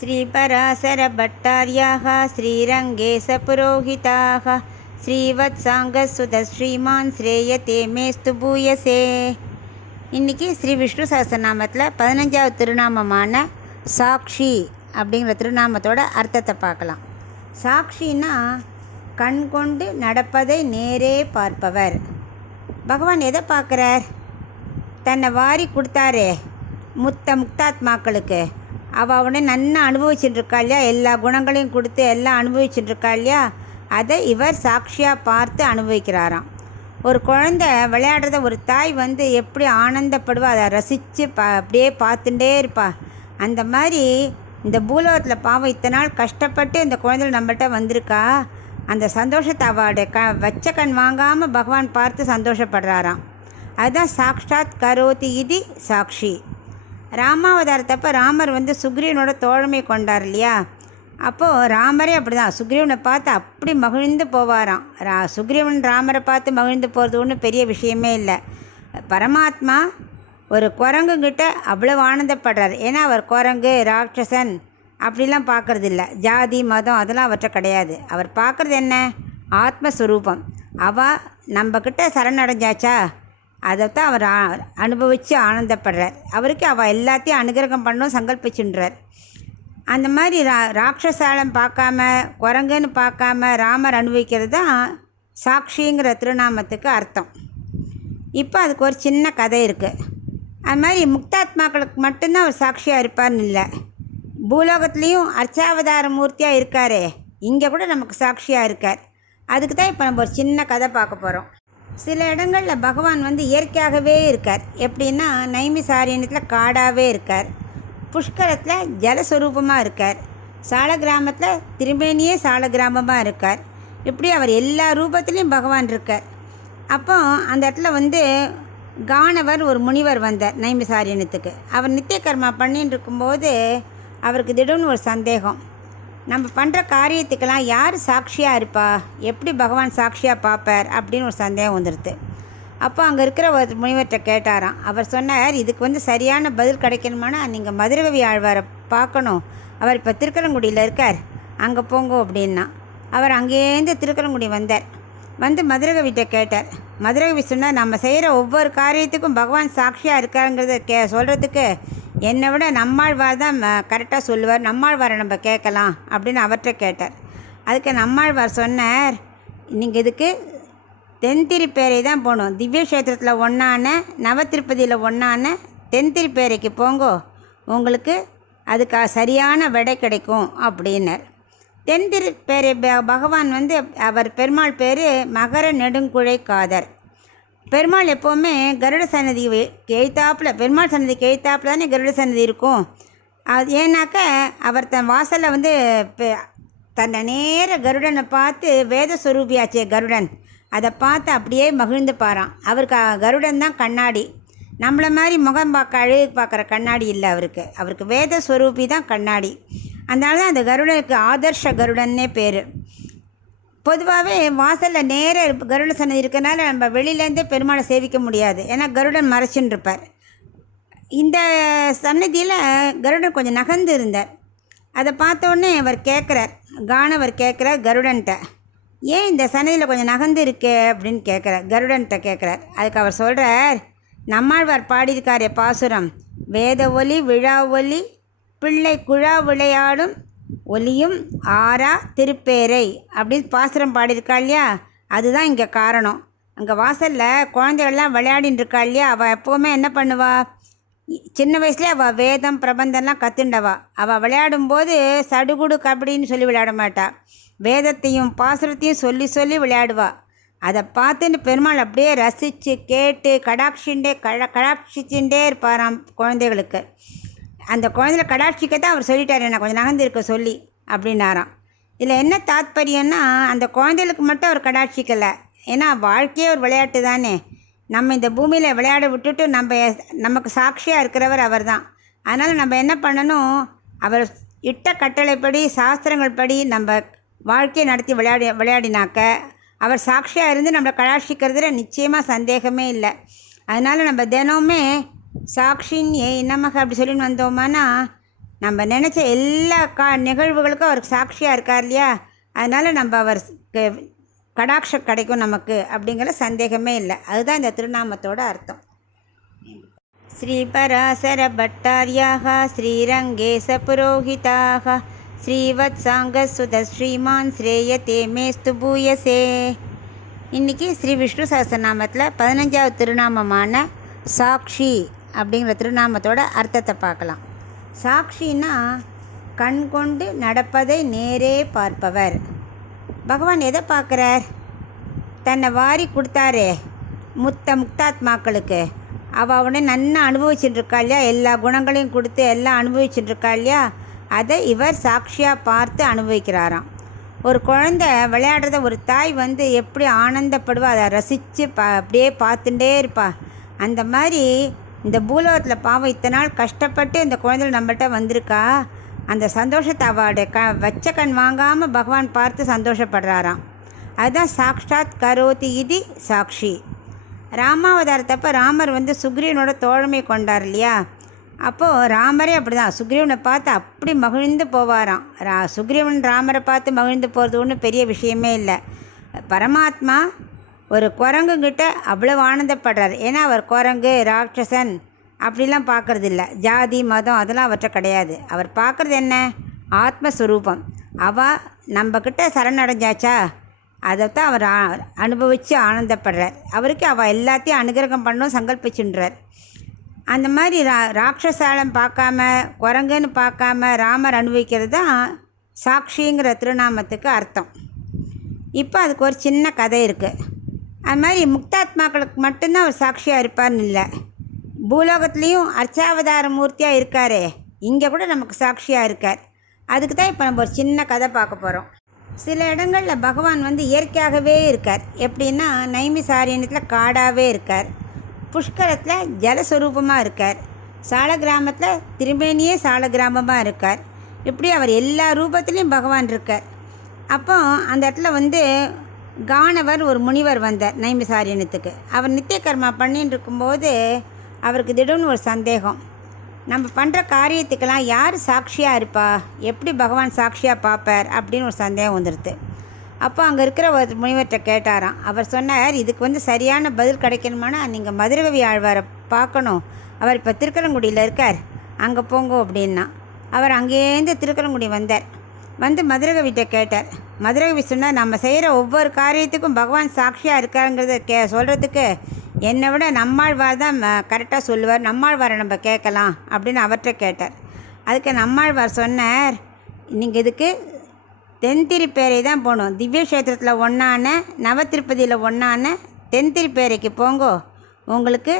श्रीपराशरभट्टार्याः श्रीरङ्गेशपुरोहिताः ஸ்ரீவத்சாங்கசுதஸ்ரீமான் ஸ்ரேயதே மேஸ்து பூயசே. இன்றைக்கி ஸ்ரீ விஷ்ணு சஹஸ்ரநாமத்தில் 15வது திருநாமமான சாக்ஷி அப்படிங்கிற திருநாமத்தோட அர்த்தத்தை பார்க்கலாம். சாக்ஷின்னா கண் கொண்டு நடப்பதை நேரே பார்ப்பவர். பகவான் எதை பார்க்குறார்? தன்னை வாரி கொடுத்தாரே முக்தாத்மாக்களுக்கு, அவனை நன்னா அனுபவிச்சுட்டுருக்கா இல்லையா? எல்லா குணங்களையும் கொடுத்து எல்லாம் அனுபவிச்சுட்டுருக்கா இல்லையா? அதை இவர் சாட்சியாக பார்த்து அனுபவிக்கிறாராம். ஒரு குழந்தை விளையாடுறத ஒரு தாய் எப்படி ஆனந்தப்படுவா, அதை ரசித்து அப்படியே பார்த்துட்டே இருப்பா. அந்த மாதிரி இந்த பூலோகத்தில் பாவம் இத்தனை நாள் கஷ்டப்பட்டு இந்த குழந்தைகள் நம்மள்கிட்ட வந்திருக்கா. அந்த சந்தோஷத்தை அவளுடைய வச்ச கண் வாங்காமல் பகவான் பார்த்து சந்தோஷப்படுறாராம். அதுதான் சாக்ஷாத் கரோதி இது சாக்ஷி. ராமாவதாரத்தப்போ ராமர் சுக்ரீவனோட தோழமை கொண்டார் இல்லையா? அப்போது ராமரே அப்படி தான் சுக்ரீவனை பார்த்து அப்படி மகிழ்ந்து போவாராம். சுக்ரீவன் ராமரை பார்த்து மகிழ்ந்து போகிறது ஒன்றும் பெரிய விஷயமே இல்லை. பரமாத்மா ஒரு குரங்குங்கிட்ட அவ்வளோ ஆனந்தப்படுறார். ஏன்னா அவர் குரங்கு ராட்சசன் அப்படிலாம் பார்க்குறதில்ல. ஜாதி மதம் அதெல்லாம் அவற்றை கிடையாது. அவர் பார்க்குறது என்ன? ஆத்மஸ்வரூபம். அவள் நம்மக்கிட்ட சரணடைஞ்சாச்சா, அதைத்தான் அவர் அனுபவித்து ஆனந்தப்படுறார். அவருக்கு அவள் எல்லாத்தையும் அனுகிரகம் பண்ணணும் சங்கல்பிச்சுன்றார். அந்த மாதிரி ராட்சசாலம் பார்க்காம குரங்குன்னு பார்க்காம ராமர் அனுபவிக்கிறது தான் சாக்ஷிங்கிற திருநாமத்துக்கு அர்த்தம். இப்போ அதுக்கு ஒரு சின்ன கதை இருக்குது. அது மாதிரி முக்தாத்மாக்களுக்கு மட்டும்தான் அவர் சாட்சியாக இருப்பார்னு இல்லை, பூலோகத்துலேயும் அர்ச்சாவதார மூர்த்தியாக இருக்காரே, இங்கே கூட நமக்கு சாட்சியாக இருக்கார். அதுக்கு தான் இப்போ நம்ம ஒரு சின்ன கதை பார்க்க போகிறோம். சில இடங்களில் பகவான் இயற்கையாகவே இருக்கார். எப்படின்னா நைமிசாரண்யத்தில் காடாகவே இருக்கார், புஷ்கரத்தில் ஜலஸ்வரூபமாக இருக்கார், சால கிராமத்தில் திருமேனியே சால கிராமமாக இருக்கார். இப்படி அவர் எல்லா ரூபத்துலேயும் பகவான் இருக்கார். அப்போ அந்த இடத்துல கானவர் ஒரு முனிவர் வந்தார் நைமிசாரண்யத்துக்கு. அவர் நித்திய கர்மா பண்ணின்னு இருக்கும்போது அவருக்கு திடீர்னு ஒரு சந்தேகம், நம்ம பண்ணுற காரியத்துக்கெல்லாம் யார் சாட்சியாக இருப்பா, எப்படி பகவான் சாட்சியாக பார்ப்பார் அப்படின்னு ஒரு சந்தேகம் வந்துடுது. அப்போ அங்கே இருக்கிற ஒரு முனிவர்கிட்ட கேட்டாராம். அவர் சொன்னார், இதுக்கு சரியான பதில் கிடைக்கணுமானா நீங்கள் மதுரகவி ஆழ்வாரை பார்க்கணும். அவர் இப்போ திருக்கரங்குடியில் இருக்கார், அங்கே போங்க அப்படின்னா. அவர் அங்கேருந்து திருக்கரங்குடி வந்தார். மதுரகவிட்ட கேட்டார். மதுரகவி சொன்னார், நம்ம செய்கிற ஒவ்வொரு காரியத்துக்கும் பகவான் சாட்சியாக இருக்காருங்கிறத சொல்கிறதுக்கு என்னை விட நம்மாழ்வார் தான் கரெக்டாக சொல்லுவார், நம்மாழ்வாரை நம்ம கேட்கலாம் அப்படின்னு அவர்கிட்ட கேட்டார். அதுக்கு நம்மாழ்வார் சொன்னார், நீங்கள் இதுக்கு தென்திருப்பேரை தான் போகணும். திவ்ய கஷேத்திரத்தில் ஒன்றான நவத்திருப்பதியில் ஒன்றான தென்திருப்பேரைக்கு போங்கோ, உங்களுக்கு அதுக்கு சரியான விடை கிடைக்கும் அப்படின்னார். தென்திருப்பேரை பகவான் அவர் பெருமாள் பேர் மகர நெடுங்குழை காதர். பெருமாள் எப்போவுமே கருட சன்னதி எழுத்தாப்பில், பெருமாள் சன்னதிக்கு எழுத்தாப்பில் தானே கருட சன்னதி இருக்கும். அது ஏன்னாக்க அவர் தன் வாசலில் தன்னை நேர கருடனை பார்த்து வேதஸ்வரூபியாச்சே கருடன், அதை பார்த்து அப்படியே மகிழ்ந்து பாரான். அவருக்கு கருடன் தான் கண்ணாடி. நம்மளை மாதிரி முகம் பார்க்க அழகு பார்க்குற கண்ணாடி இல்லை அவருக்கு வேதஸ்வரூபி தான் கண்ணாடி. அதனால தான் அந்த கருடனுக்கு ஆதர்ஷ கருடன்னே பேர். பொதுவாகவே வாசலில் நேர கருட சன்னதி இருக்கிறனால நம்ம வெளியிலேருந்தே பெருமாளை சேவிக்க முடியாது, ஏன்னா கருடன் மறைச்சுன்னு இருப்பார். இந்த சன்னதியில் கருடன் கொஞ்சம் நகர்ந்து இருந்தார். அதை பார்த்தோன்னே கானவர் கேட்குறார் கருடன்ட்ட, ஏன் இந்த சன்னதியில் கொஞ்சம் நகர்ந்து இருக்கே அப்படின்னு கருடன்ட்ட கேட்குறார். அதுக்கு அவர் சொல்கிறார், நம்மாழ்வார் பாடியிருக்காரே பாசுரம், வேத ஒலி விழா ஒலி பிள்ளை குழா விளையாடும் ஒலியும் ஆரா திருப்பேரை அப்படின்னு பாசுரம் பாடியிருக்கா இல்லையா? அதுதான் இங்கே காரணம். அங்கே வாசலில் குழந்தைகள்லாம் விளையாடின்னு இருக்கா இல்லையா? அவள் எப்போவுமே என்ன பண்ணுவா, சின்ன வயசுலேயே அவள் வேதம் பிரபந்தம்லாம் கற்றுண்டவா. அவள் விளையாடும்போது சடுகுடு கபடின்னு சொல்லி விளையாட மாட்டா, வேதத்தையும் பாசுரத்தையும் சொல்லி சொல்லி விளையாடுவா. அதை பார்த்துன்னு பெருமாள் அப்படியே ரசித்து கேட்டு கடாட்சிச்சுட்டே இருப்பாராம் குழந்தைகளுக்கு. அந்த குழந்தைல கடாட்சிக்கத்தான் அவர் சொல்லிட்டார், என்ன கொஞ்சம் நகர்ந்து இருக்க சொல்லி அப்படின்னாராம். இதில் என்ன தாத்பரியம்னா, அந்த குழந்தைகளுக்கு மட்டும் அவர் கடாட்சிக்கலை, ஏன்னா வாழ்க்கையே ஒரு விளையாட்டு தானே. நம்ம இந்த பூமியில் விளையாட விட்டுட்டு நமக்கு சாட்சியாக இருக்கிறவர் அவர் தான். அதனால் நம்ம என்ன பண்ணணும், அவர் இட்ட கட்டளைப்படி சாஸ்திரங்கள் படி நம்ம வாழ்க்கையை நடத்தி விளையாடினாக்க அவர் சாட்சியாக இருந்து நம்மளை கடாட்சிக்கிறதுல நிச்சயமாக சந்தேகமே இல்லை. அதனால் நம்ம தினமுமே சாக்ஷின் ஏ நமக்கு அப்படி சொல்லின்னு வந்தோமானா நம்ம நினச்ச எல்லா நிகழ்வுகளுக்கும் அவர் சாட்சியாக இருக்கார் இல்லையா, அதனால் நம்ம அவர் கடாட்சம் கிடைக்கும் நமக்கு அப்படிங்கிற சந்தேகமே இல்லை. அதுதான் இந்த திருநாமத்தோட அர்த்தம். ஸ்ரீபராசர பட்டாரியாக ஸ்ரீரங்கேச புரோஹிதாக ஸ்ரீவத்சாங்கசுத ஸ்ரீமான் ஸ்ரேயதே மேஸ்து பூயசே. இன்றைக்கி ஸ்ரீ விஷ்ணு சஹஸ்ரநாமத்தில் 15வது திருநாமமான சாக்ஷி அப்படிங்கிற திருநாமத்தோட அர்த்தத்தை பார்க்கலாம். சாக்ஷின்னா கண் கொண்டு நடப்பதை நேரே பார்ப்பவர். பகவான் எதை பார்க்குறார்? தன்னை வாரி கொடுத்தாரே முக்தாத்மாக்களுக்கு, அவனை நன்னா அனுபவிச்சுட்டுருக்கா இல்லையா, எல்லா குணங்களையும் கொடுத்து எல்லாம் அனுபவிச்சுட்டுருக்கா இல்லையா, அதை இவர் சாட்சியாக பார்த்து அனுபவிக்கிறாராம். ஒரு குழந்தை விளையாடுறத ஒரு தாய் வந்து எப்படி ஆனந்தப்படுவா, அதை ரசித்து அப்படியே பார்த்துட்டே இருப்பா. அந்த மாதிரி இந்த பூலோகத்தில் பாவம் இத்தனை நாள் கஷ்டப்பட்டு இந்த குழந்தைகள் நம்மள்கிட்ட வந்திருக்கா. அந்த சந்தோஷத்தை அவளுடைய வச்ச கண் வாங்காமல் பகவான் பார்த்து சந்தோஷப்படுறாராம். அதுதான் சாக்ஷாத் கரோதி இது சாக்ஷி. ராமாவதாரத்தப்போ ராமர் வந்து சுக்ரீவனோட தோழமை கொண்டார் இல்லையா, அப்போது ராமரே அப்படி தான் சுக்ரீவனை பார்த்து அப்படி மகிழ்ந்து போவாராம். சுக்ரீவன் ராமரை பார்த்து மகிழ்ந்து போகிறது ஒன்றும் பெரிய விஷயமே இல்லை. பரமாத்மா ஒரு குரங்குங்கிட்ட அவ்வளோ ஆனந்தப்படுறார். ஏன்னா அவர் குரங்கு ராட்சசன் அப்படிலாம் பார்க்குறதில்ல, ஜாதி மதம் அதெல்லாம் அவற்றை கிடையாது. அவர் பார்க்குறது என்ன? ஆத்மஸ்வரூபம். அவள் நம்மக்கிட்ட சரணடைஞ்சாச்சா, அதைத்தான் அவர் அனுபவித்து ஆனந்தப்படுறார். அவருக்கு அவள் எல்லாத்தையும் அனுகிரகம் பண்ணணும் சங்கல்பிச்சுன்றார். அந்த மாதிரி ராட்சசாலம் பார்க்காம குரங்குன்னு பார்க்காம ராமர் அனுபவிக்கிறது தான் சாக்ஷிங்கிற திருநாமத்துக்கு அர்த்தம். இப்போ அதுக்கு ஒரு சின்ன கதை இருக்குது. அது மாதிரி முக்தாத்மாக்களுக்கு மட்டும்தான் அவர் சாட்சியாக இருப்பார்னு இல்லை, பூலோகத்துலேயும் அர்ச்சாவதார மூர்த்தியாக இருக்காரே, இங்கே கூட நமக்கு சாட்சியாக இருக்கார். அதுக்கு தான் இப்போ நம்ம ஒரு சின்ன கதை பார்க்க போகிறோம். சில இடங்களில் பகவான் வந்து இயற்கையாகவே இருக்கார். எப்படின்னா நைமிசாரண்யத்தில் காடாகவே இருக்கார், புஷ்கரத்தில் ஜலஸ்வரூபமாக இருக்கார், சால கிராமத்தில் திருமேனியே சால கிராமமாக இருக்கார். இப்படி அவர் எல்லா ரூபத்துலேயும் பகவான் இருக்கார். அப்போ அந்த இடத்துல வந்து கானவர் ஒரு முனிவர் வந்தார் நைமிசாரண்யத்துக்கு. அவர் நித்திய கர்மா பண்ணின்னு இருக்கும்போது அவருக்கு திடீர்னு ஒரு சந்தேகம், நம்ம பண்ணுற காரியத்துக்கெல்லாம் யார் சாட்சியாக இருப்பா, எப்படி பகவான் சாட்சியாக பார்ப்பார் அப்படின்னு ஒரு சந்தேகம் வந்துடுது. அப்போ அங்கே இருக்கிற ஒரு முனிவர்கிட்ட கேட்டாராம். அவர் சொன்னார், இதுக்கு வந்து சரியான பதில் கிடைக்கணுமானா நீங்கள் மதுரகவி ஆழ்வாரை பார்க்கணும், அவர் இப்போ திருக்கரங்குடியில் இருக்கார், அங்கே போங்க அப்படின்னா. அவர் அங்கேருந்து திருக்கரங்குடி வந்தார். வந்து மதுரகவிட்ட கேட்டார். மதுரகவி சொன்னார், நம்ம செய்கிற ஒவ்வொரு காரியத்துக்கும் பகவான் சாட்சியாக இருக்காருங்கிறத சொல்கிறதுக்கு என்னை விட நம்மாழ்வார் தான் கரெக்டாக சொல்லுவார், நம்மாழ்வாரை நம்ம கேட்கலாம் அப்படின்னு அவர்கிட்ட கேட்டார். அதுக்கு நம்மாழ்வார் சொன்னார், நீங்கள் இதுக்கு தென்திருப்பேரை தான் போகணும், திவ்ய கஷேத்திரத்தில் ஒன்றான நவத்திருப்பதியில் ஒன்றான தென்திருப்பேரைக்கு போங்கோ, உங்களுக்கு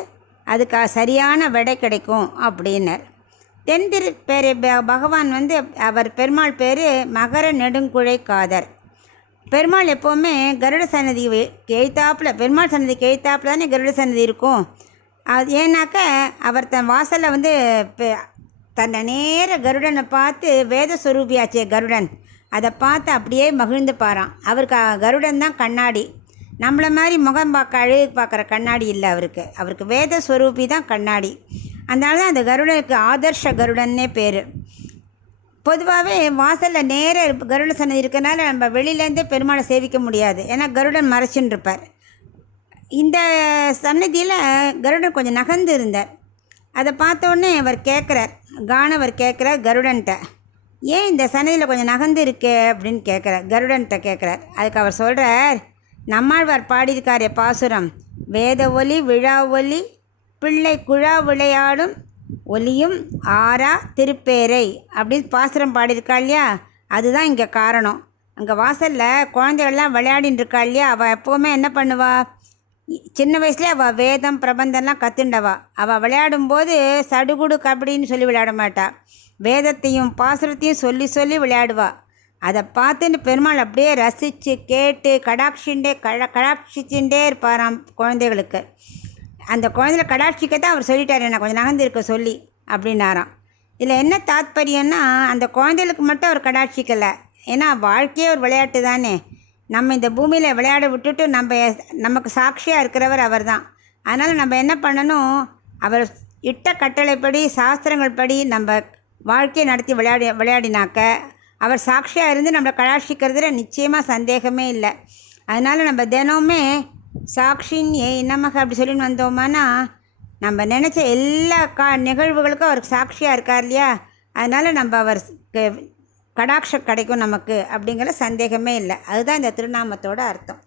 அதுக்கு சரியான விடை கிடைக்கும் அப்படின்னார். தென்திருப்பேரை பகவான் வந்து அவர் பெருமாள் பேர் மகர நெடுங்குழை காதர். பெருமாள் எப்போவுமே கருட சன்னதி எழுத்தாப்பில், பெருமாள் சன்னதிக்கு எழுத்தாப்பில் தானே கருட சன்னதி இருக்கும். அது ஏன்னாக்க அவர் தன் வாசலில் வந்து தன்னை நேர கருடனை பார்த்து வேதஸ்வரூபியாச்சே கருடன், அதை பார்த்து அப்படியே மகிழ்ந்து பாரான். அவருக்கு கருடன் தான் கண்ணாடி, நம்மளை மாதிரி முகம் பார்க்க அழகு பார்க்குற கண்ணாடி இல்லை அவருக்கு, அவருக்கு வேதஸ்வரூபி தான் கண்ணாடி. அதனால தான் அந்த கருடனுக்கு ஆதர்ஷ கருடன்னே பேர். பொதுவாகவே வாசலில் நேர கருட சன்னதி இருக்கிறனால நம்ம வெளியிலேருந்தே பெருமாளை சேவிக்க முடியாது, ஏன்னா கருடன் மறைச்சின்னு இருப்பார். இந்த சன்னதியில் கருடன் கொஞ்சம் நகர்ந்து இருந்தார். அதை பார்த்தோன்னே அவர் கேட்குறார், கானவர் கேட்குறார் கருடன்ட்ட, ஏன் இந்த சன்னதியில் கொஞ்சம் நகர்ந்து இருக்கே அப்படின்னு கேட்குறார், கருடன்ட்ட கேட்குறார். அதுக்கு அவர் சொல்கிறார், நம்மாழ்வார் பாடியிருக்காரே பாசுரம், வேத ஒலி விழா ஒலி பிள்ளை குழா விளையாடும் ஒலியும் ஆரா திருப்பேரை அப்படின்னு பாசுரம் பாடியிருக்கா இல்லையா, அதுதான் இங்கே காரணம். அங்கே வாசலில் குழந்தைகள்லாம் விளையாடின்னு இருக்கா இல்லையா, அவள் எப்போவுமே என்ன பண்ணுவா, சின்ன வயசுலேயே அவள் வேதம் பிரபந்தம்லாம் கற்றுண்டவா. அவள் விளையாடும்போது சடுகுடு கபடின்னு சொல்லி விளையாட மாட்டா, வேதத்தையும் பாசுரத்தையும் சொல்லி சொல்லி விளையாடுவா. அதை பார்த்துன்னு பெருமாள் அப்படியே ரசித்து கேட்டு கடாட்சிச்சுட்டே இருப்பாராம் குழந்தைகளுக்கு. அந்த குழந்தைல கடாட்சிக்கத்தான் அவர் சொல்லிட்டார், என்ன கொஞ்சம் நகர்ந்து இருக்க சொல்லி அப்படின்னாராம். இதில் என்ன தாத்பரியம்னா, அந்த குழந்தைகளுக்கு மட்டும் அவர் கடாட்சிக்கலை, ஏன்னா வாழ்க்கையே ஒரு விளையாட்டு தானே. நம்ம இந்த பூமியில் விளையாட விட்டுட்டு நமக்கு சாட்சியாக இருக்கிறவர் அவர் தான். அதனால் நம்ம என்ன பண்ணணும், அவர் இட்ட கட்டளைப்படி சாஸ்திரங்கள் படி நம்ம வாழ்க்கையை நடத்தி விளையாடினாக்க அவர் சாட்சியாக இருந்து நம்மளை கடாட்சிக்கிறதுல நிச்சயமாக சந்தேகமே இல்லை. அதனால் நம்ம தினமுமே சாட்சின் நமக்கு அப்படி சொல்லின்னு வந்தோமானா நம்ம நினச்ச எல்லா நிகழ்வுகளுக்கும் அவருக்கு சாட்சியாக இருக்கார் இல்லையா. அதனால் நம்ம அவர் கடாட்சம் கிடைக்கும் நமக்கு அப்படிங்கிற சந்தேகமே இல்லை. அதுதான் இந்த திருநாமத்தோட அர்த்தம்.